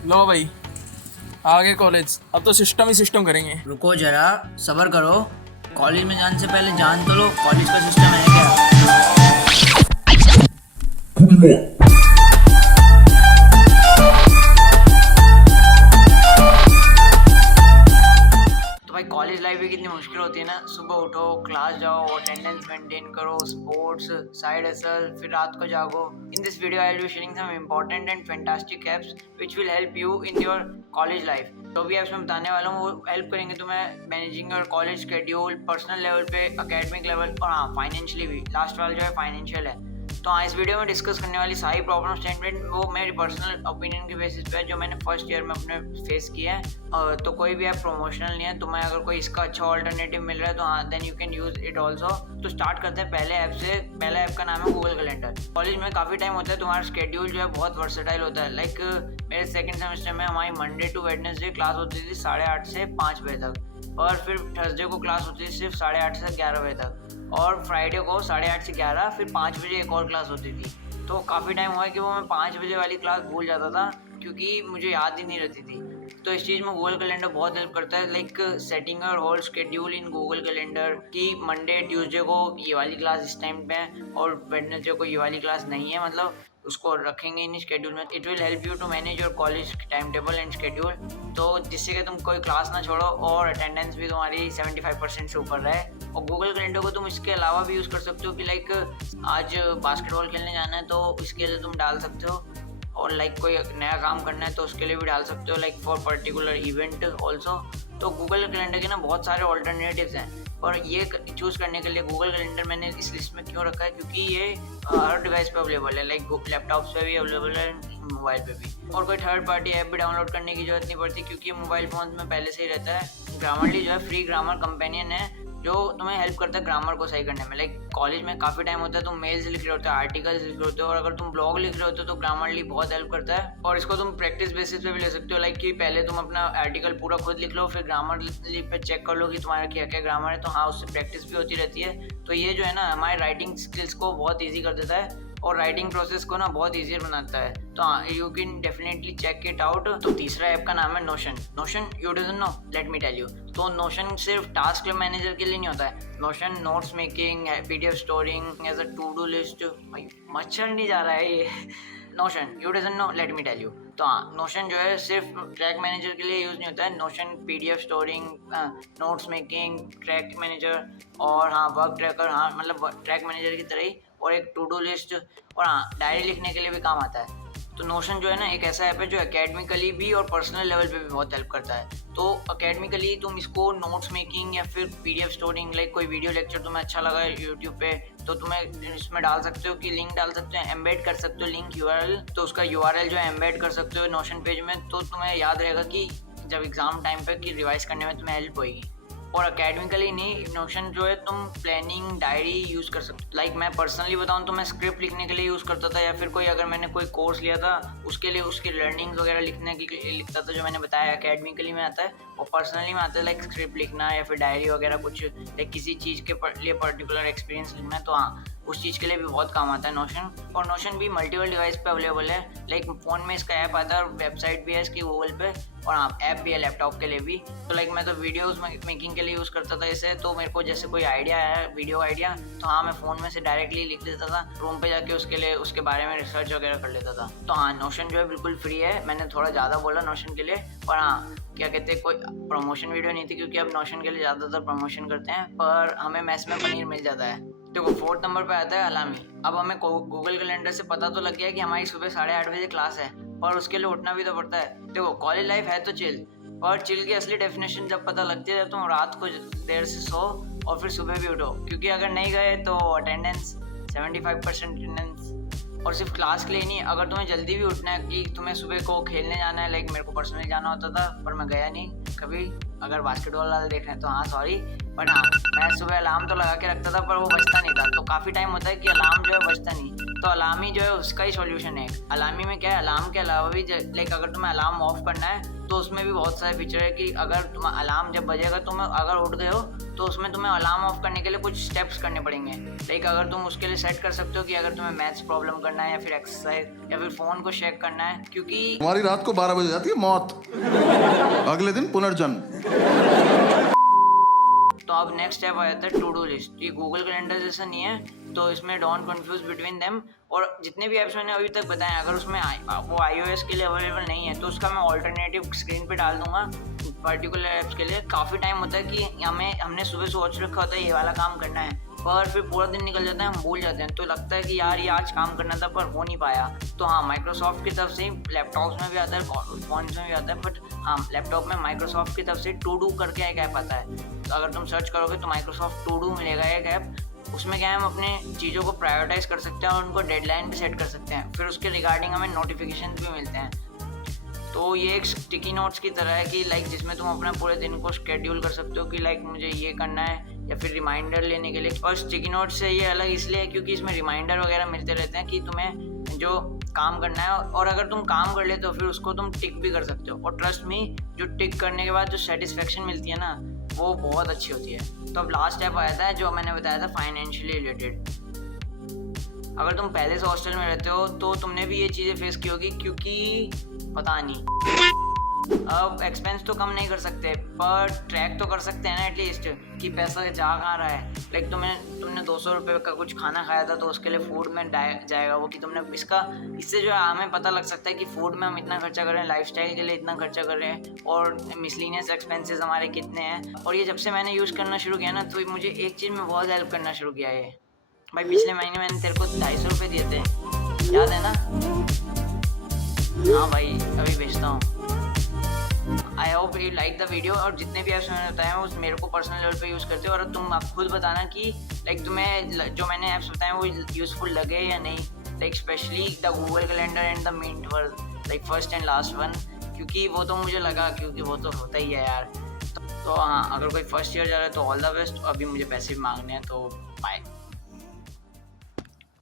लो भाई, आगे कॉलेज। अब तो सिस्टम ही सिस्टम करेंगे। रुको जरा, सब्र करो। कॉलेज में जाने से पहले जान तो लो कॉलेज का सिस्टम है क्या। तो भाई कॉलेज लाइफ भी कितनी मुश्किल होती है ना। सुबह उठो, क्लास जाओ, अटेंडेंस मेंटेन करो, स्पोर्ट्स, साइड हसल, फिर रात को जागो। In this video I will be sharing some important and fantastic apps which will help you in your college life. जो भी एप्स मैं बताने वाला हूँ वो हेल्प करेंगे तुम्हें managing your college schedule, personal level पे, एकेडमिक लेवल और हाँ फाइनेंशियली भी। लास्ट वाला जो है फाइनेंशियल है। तो हाँ, इस वीडियो में डिस्कस करने वाली सारी प्रॉब्लम स्टेटमेंट वो मेरी पर्सनल ओपिनियन के बेसिस पे है जो मैंने फर्स्ट ईयर में अपने फेस किया है। तो कोई भी ऐप प्रोमोशनल नहीं है। तुम्हें अगर कोई इसका अच्छा ऑल्टरनेटिव मिल रहा है तो हाँ then you can use it also. तो स्टार्ट करते हैं पहले ऐप से। पहला ऐप का नाम है गूगल कैलेंडर। कॉलेज में काफ़ी टाइम होता है, तुम्हारा शेड्यूल जो है बहुत वर्सेटाइल होता है। लाइक मेरे सेकेंड सेमेस्टर में हमारी मंडे टू वेडनेसडे क्लास होती थी 8:30 से 5 बजे तक, और फिर थर्सडे को क्लास होती थी सिर्फ 8:30 से 11 बजे तक, और फ्राइडे को 8:30 से 11, फिर 5 बजे एक और क्लास होती थी। तो काफ़ी टाइम हुआ है कि वो मैं 5 बजे वाली क्लास भूल जाता था क्योंकि मुझे याद ही नहीं रहती थी। तो इस चीज़ में गूगल कैलेंडर बहुत हेल्प करता है। Like setting your whole schedule in Google calendar कि मंडे ट्यूसडे को ये वाली क्लास इस टाइम पे है और वेडनेसडे को ये वाली क्लास नहीं है, मतलब उसको रखेंगे इन शेड्यूल में। It will help you to manage your college time table and schedule, तो जिससे कि तुम कोई क्लास ना छोड़ो और अटेंडेंस भी तुम्हारी 75% से ऊपर रहे। और गूगल कैलेंडर को तुम इसके अलावा भी यूज़ कर सकते हो कि लाइक आज बास्केटबॉल खेलने जाना है तो इसके लिए तुम डाल सकते हो, और लाइक कोई नया काम करना है तो उसके लिए भी डाल सकते हो, like for particular event also. तो गूगल कैलेंडर के ना बहुत सारे ऑल्टरनेटिव्स हैं, और ये चूज़ करने के लिए गूगल कैलेंडर मैंने इस लिस्ट में क्यों रखा है क्योंकि ये हर डिवाइस पे अवेलेबल है। लाइक लैपटॉप्स पे भी अवेलेबल है, मोबाइल पे भी, और कोई थर्ड पार्टी ऐप भी डाउनलोड करने की जरूरत नहीं पड़ती क्योंकि मोबाइल फ़ोन में पहले से ही रहता है। ग्रामरली जो है फ्री ग्रामर कंपेनियन है जो तुम्हें हेल्प करता है ग्रामर को सही करने में। लाइक कॉलेज में काफ़ी टाइम होता है तुम मेल्स लिख रहे होते हो, आर्टिकल्स लिख रहे होते हो, और अगर तुम ब्लॉग लिख रहे होते हो तो ग्रामरली बहुत हेल्प करता है। और इसको तुम प्रैक्टिस बेसिस पे भी ले सकते हो। लाइक कि पहले तुम अपना आर्टिकल पूरा खुद लिख लो, फिर ग्रामरली पे चेक कर लो कि तुम्हारा क्या क्या ग्रामर है, तो हाँ उससे प्रैक्टिस भी होती रहती है। तो ये जो है ना हमारे राइटिंग स्किल्स को बहुत ईजी कर देता है और राइटिंग प्रोसेस को ना बहुत ईजियर बनाता है। तो हाँ you can definitely check it out. तो तीसरा ऐप का नाम है Notion. Notion you doesn't know, let me tell you. तो नोशन सिर्फ टास्क मैनेजर के लिए नहीं होता है। Notion notes making, PDF storing, as a to do list. मच्छर नहीं जा रहा है ये। Notion you doesn't know, let me tell you. तो हाँ नोशन जो है सिर्फ ट्रैक मैनेजर के लिए यूज़ नहीं होता है। Notion PDF storing, notes making, track manager और हाँ वर्क ट्रैकर, हाँ मतलब ट्रैक मैनेजर की तरह ही, और एक टू डू लिस्ट, और हाँ डायरी लिखने के लिए भी काम आता है। तो नोशन जो है ना एक ऐसा ऐप है जो एकेडमिकली भी और पर्सनल लेवल पे भी बहुत हेल्प करता है। तो एकेडमिकली तुम इसको नोट्स मेकिंग या फिर पीडीएफ स्टोरिंग, लाइक कोई वीडियो लेक्चर तुम्हें अच्छा लगा है यूट्यूब पे तो तुम्हें इसमें डाल सकते हो कि लिंक डाल सकते हो, एम्बेड कर सकते हो लिंक यूआरएल, तो उसका यूआरएल जो है एम्बेड कर सकते हो नोशन पेज में, तो तुम्हें याद रहेगा कि जब एग्जाम टाइम पे कि रिवाइज करने में तुम्हें हेल्प होगी। और अकेडमिकली नहीं, नोशन जो है तुम प्लानिंग डायरी यूज़ कर सकते हो। लाइक मैं पर्सनली बताऊं तो मैं स्क्रिप्ट लिखने के लिए यूज़ करता था, या फिर कोई अगर मैंने कोई कोर्स लिया था उसके लिए उसकी लर्निंग्स वगैरह लिखने के लिए लिखता था, जो मैंने बताया अकेडमिकली में आता है। और पर्सनली में आता है लाइक स्क्रिप्ट लिखना या फिर डायरी वगैरह कुछ, लाइक किसी चीज़ के लिए पर्टिकुलर एक्सपीरियंस लिखना है, तो हाँ उस चीज़ के लिए भी बहुत काम आता है नोशन। और नोशन भी मल्टीपल डिवाइस पे अवेलेबल है। लाइक फ़ोन में इसका ऐप आता है और वेबसाइट भी है इसकी गूगल पे, और हाँ ऐप भी है लैपटॉप के लिए भी। तो लाइक मैं तो वीडियोस मेकिंग के लिए यूज़ करता था इसे। तो मेरे को जैसे कोई आइडिया है वीडियो आइडिया, तो हाँ मैं फ़ोन में से डायरेक्टली लिख देता था, रूम पे जाके उसके लिए उसके बारे में रिसर्च वगैरह कर लेता था। तो हाँ नोशन जो है बिल्कुल फ्री है। मैंने थोड़ा ज़्यादा बोला नोशन के लिए, पर हाँ क्या कहते हैं कोई प्रमोशन वीडियो नहीं थी क्योंकि अब नोशन के लिए ज़्यादातर प्रमोशन करते हैं, पर हमें मैस में पनीर मिल जाता है। देखो फोर्थ नंबर पे आता है अलामी। अब हमें गूगल कैलेंडर से पता तो लग गया कि हमारी सुबह 8:30 बजे क्लास है, और उसके लिए उठना भी तो पड़ता है। देखो कॉलेज लाइफ है तो चिल, और चिल की असली डेफिनेशन जब पता लगती है जब तुम रात को देर से सो और फिर सुबह भी उठो, क्योंकि अगर नहीं गए तो अटेंडेंस 75% अटेंडेंस। और सिर्फ क्लास के लिए नहीं, अगर तुम्हें जल्दी भी उठना है कि तुम्हें सुबह को खेलने जाना है, लाइक मेरे को पर्सनली जाना होता था पर मैं गया नहीं कभी, अगर बास्केटबॉल वाला देख रहे हैं तो हाँ सॉरी, बट हाँ, मैं सुबह अलार्म तो लगा के रखता था पर वो बजता नहीं था। तो काफ़ी टाइम होता है कि अलार्म जो है बजता नहीं, तो अलार्म ही जो है उसका ही सॉल्यूशन है। अलार्म ही में क्या है, अलार्म के अलावा भी लाइक अगर तुम्हें अलार्म ऑफ करना है तो उसमें भी बहुत सारे फीचर है कि अगर तुम अलार्म जब बजेगा तुम अगर उठ गए हो तो उसमें तुम्हें अलार्म ऑफ करने के लिए कुछ स्टेप्स करने पड़ेंगे। लाइक अगर तुम उसके लिए सेट कर सकते हो कि अगर तुम्हें मैथ्स प्रॉब्लम करना है या फिर एक्सरसाइज या फिर फ़ोन को चेक करना है, क्योंकि हमारी रात को 12 बजे जाती है मौत, अगले दिन पुनर्जन्म। तो अब नेक्स्ट स्टेप आ जाता है टू डू लिस्ट। ये गूगल कैलेंडर जैसा नहीं है, तो इसमें डोंट कंफ्यूज बिटवीन देम। और जितने भी ऐप्स मैंने अभी तक बताए, अगर उसमें वो iOS के लिए अवेलेबल नहीं है तो उसका मैं ऑल्टरनेटिव स्क्रीन पे डाल दूंगा पर्टिकुलर ऐप्स के लिए। काफ़ी टाइम होता है कि हमने सुबह सोच रखा होता है ये वाला काम करना है, पर फिर पूरा दिन निकल जाता है, हम भूल जाते हैं। तो लगता है कि यार ये आज काम करना था पर हो नहीं पाया। तो हाँ, माइक्रोसॉफ्ट की तरफ से लैपटॉप्स में भी आता है, फोन्स में भी आता है, बट हाँ लैपटॉप में माइक्रोसॉफ्ट की तरफ से टू डू करके एक ऐप आता है। तो अगर तुम सर्च करोगे तो माइक्रोसॉफ्ट टू डू मिलेगा एक ऐप। उसमें क्या है, हम अपने चीज़ों को प्रायोरिटाइज कर सकते हैं और उनको डेडलाइन भी सेट कर सकते हैं। फिर उसके रिगार्डिंग हमें नोटिफिकेशन भी मिलते हैं। तो ये एक स्टिकी नोट्स की तरह है कि लाइक जिसमें तुम अपने पूरे दिन को शेड्यूल कर सकते हो कि लाइक मुझे ये करना है या फिर रिमाइंडर लेने के लिए। और स्टिकी नोट से ये अलग इसलिए है क्योंकि इसमें रिमाइंडर वगैरह मिलते रहते हैं कि तुम्हें जो काम करना है, और अगर तुम काम कर लेते हो फिर उसको तुम टिक भी कर सकते हो। और ट्रस्ट मी, जो टिक करने के बाद जो सेटिस्फेक्शन मिलती है ना, वो बहुत अच्छी होती है। तो अब लास्ट स्टेप आ जाता है जो मैंने बताया था फाइनेंशियली रिलेटेड। अगर तुम पहले से हॉस्टल में रहते हो तो तुमने भी ये चीज़ें फेस की होगी, क्योंकि पता नहीं अब एक्सपेंस तो कम नहीं कर सकते पर ट्रैक तो कर सकते हैं ना एटलीस्ट कि पैसा जा कहाँ रहा है। लाइक तुमने 200 रुपये का कुछ खाना खाया था तो उसके लिए फूड में जाएगा वो कि तुमने इससे जो है हमें पता लग सकता है कि फूड में हम इतना खर्चा कर रहे हैं, लाइफस्टाइल के लिए इतना खर्चा कर रहे हैं, और मिसलिनियस एक्सपेंसेस हमारे कितने हैं। और ये जब से मैंने यूज़ करना शुरू किया ना तो मुझे एक चीज़ में बहुत हेल्प करना शुरू किया है भाई। पिछले महीने मैंने तेरे को 250 रुपये दिए थे, याद है ना? हाँ भाई, अभी भेजता हूँ। I hope you like the video. और जितने भी ऐप्स मैंने बताए हैं उस मेरे को पर्सनल लेवल पे यूज़ करते हो, और तुम आप खुद बताना कि लाइक तुम्हें जो मैंने ऐप्स बताए वो यूज़फुल लगे या नहीं। Like specially the Google calendar and the mint वर like first and last one, क्योंकि वो तो मुझे लगा, क्योंकि वो तो होता ही है यार। तो हाँ, अगर कोई फर्स्ट ईयर जा रहा है तो ऑल द बेस्ट। अभी मुझे पैसे भी मांगने हैं, तो बाय।